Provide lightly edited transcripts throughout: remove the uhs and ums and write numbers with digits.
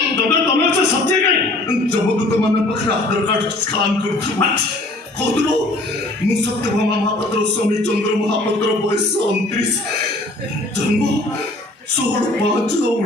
तुम्हें से सत्य कहीं जब तो मैंने पकड़ा आधार कार्ड स्कैन कर कहूँ मु सत्यभामा महापात्र स्वामी चंद्र महापात्र बयस 29 जन्म 16/5/1995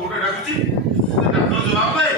कोटे डाकुची डॉक्टर जवाब दे